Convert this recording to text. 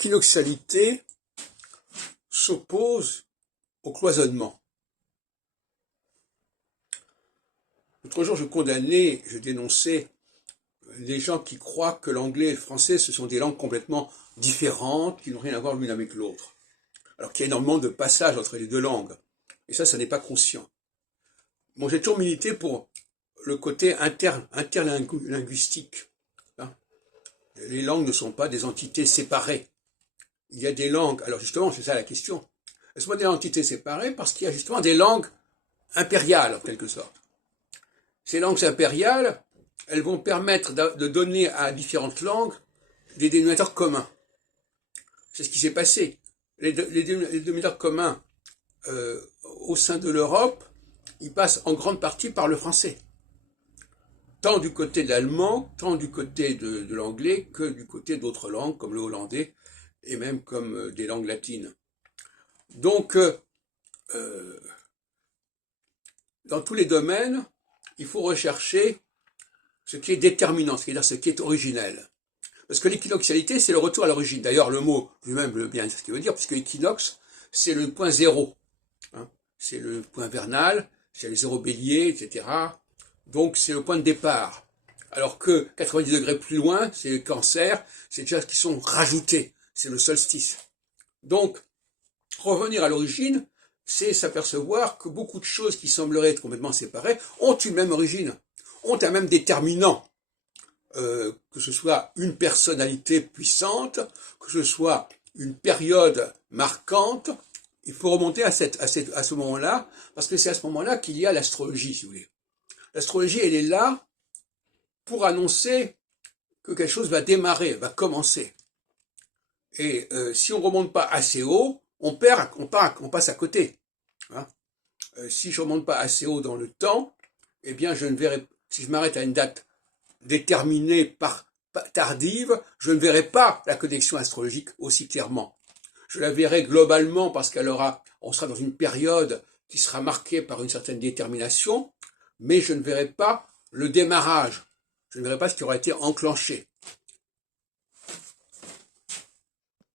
l'équinoxialité s'oppose au cloisonnement. L'autre jour, je dénonçais les gens qui croient que l'anglais et le français, ce sont des langues complètement différentes, qui n'ont rien à voir l'une avec l'autre. Alors qu'il y a énormément de passages entre les deux langues. Et ça n'est pas conscient. Bon, j'ai toujours milité pour le côté interlinguistique. Les langues ne sont pas des entités séparées. Il y a des langues, alors justement, c'est ça la question. Elles sont pas des entités séparées parce qu'il y a justement des langues impériales, en quelque sorte. Ces langues impériales, elles vont permettre de donner à différentes langues des dénominateurs communs. C'est ce qui s'est passé. Les dénominateurs communs au sein de l'Europe, ils passent en grande partie par le français. Tant du côté de l'allemand, tant du côté de l'anglais, que du côté d'autres langues, comme le hollandais, et même comme des langues latines. Donc, dans tous les domaines, il faut rechercher ce qui est déterminant, c'est-à-dire ce qui est originel. Parce que l'équinoxialité, c'est le retour à l'origine. D'ailleurs, le mot lui-même veut bien dire ce qu'il veut dire, puisque l'équinoxe, c'est le point zéro. C'est le point vernal, c'est le zéro bélier, etc. Donc, c'est le point de départ. Alors que 90 degrés plus loin, c'est le cancer, c'est déjà ce qui sont rajoutés. C'est le solstice. Donc, revenir à l'origine, c'est s'apercevoir que beaucoup de choses qui sembleraient être complètement séparées ont une même origine, ont un même déterminant. Que ce soit une personnalité puissante, que ce soit une période marquante, il faut remonter à ce moment-là, parce que c'est à ce moment-là qu'il y a l'astrologie, si vous voulez. L'astrologie, elle est là pour annoncer que quelque chose va démarrer, va commencer. Et si on ne remonte pas assez haut, on passe à côté. Si je ne remonte pas assez haut dans le temps, eh bien je ne verrai, si je m'arrête à une date déterminée par tardive, je ne verrai pas la connexion astrologique aussi clairement. Je la verrai globalement parce on sera dans une période qui sera marquée par une certaine détermination, mais je ne verrai pas le démarrage. Je ne verrai pas ce qui aura été enclenché.